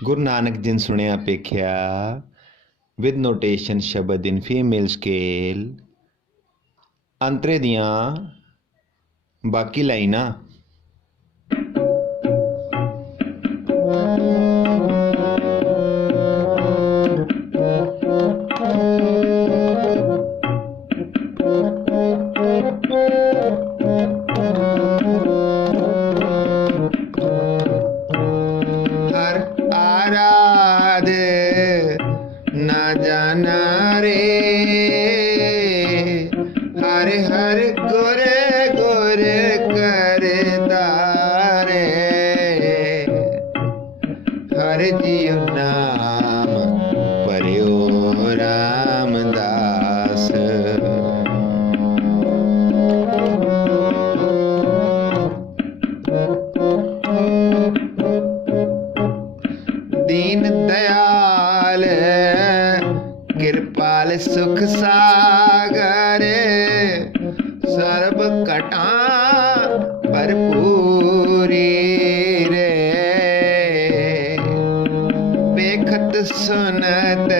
Guru Nanak Jin सुनेया पेख्या with notation शब्द in female scale. अंतरे दियां बाकी लाइना हर आराध ना जाना रे, हर हर गुर गुर करदारे, हर जियो नाम परियो रामदास। दीन दयाल कृपाल सुख सागर, सर्ब कटा भरपूरी रे, बेखत सुनत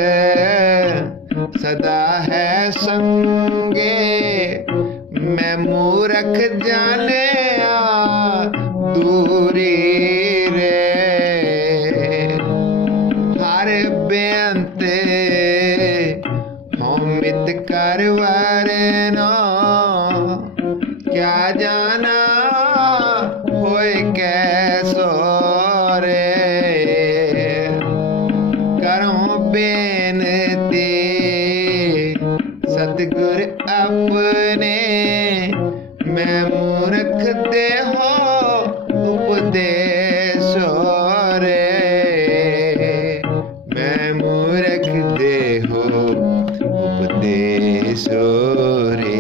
सदा है संगे, मैं मूरख जाने दूरी रे, हर बेअंत होमित कर वरना, क्या जाना होए कैसो रे, करो बेनती सतगुर अपने, मैं मूर्ख दे हो उपदेश रे, मैं मूर्ख दे हो उपदेश रे।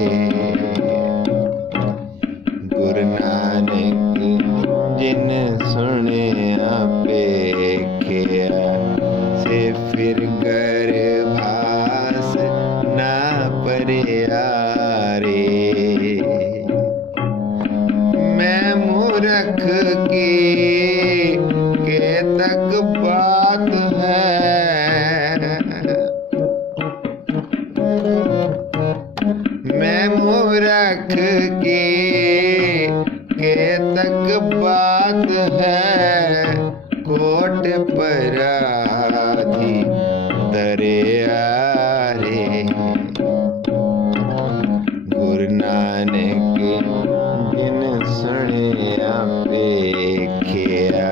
गुरु नानक जिन सुनिया पेखिया, से फिर गर्भास ना परिया रे, मैं मूर्ख की के तक बात है, मैं मूर्ख की के तक बात है, कोट पराधी दरिया रे। गुरु नानक जिन सुनिया पेखिया,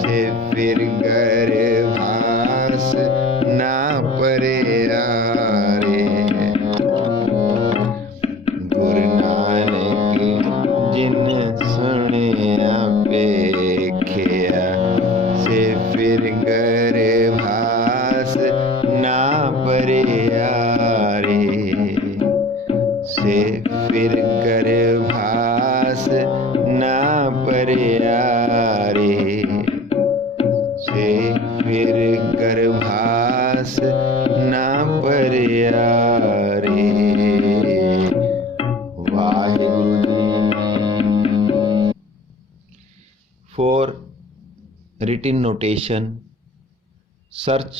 से फिर गर्भास ना परिया रे, गुरु नानक जिन सुनिया पेखिया, से फिर गर्भास ना परिया रे, से फिर गर्भास ना परिया रे, से फिर गर्भास ना परिया रे। Waheguru ji. For written notation, search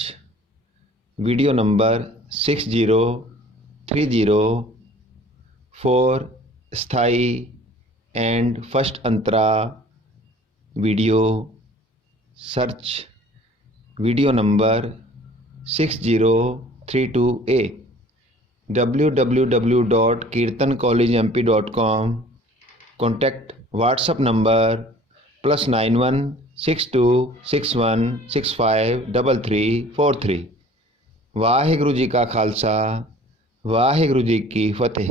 video number 6030 for स्थाई and first Antara video, search video number 6032A, www.kirtancollegemp.com, contact WhatsApp number +91 6261 653343। Waheguru ji का खालसा, वाहिगुरु जी की फतेह।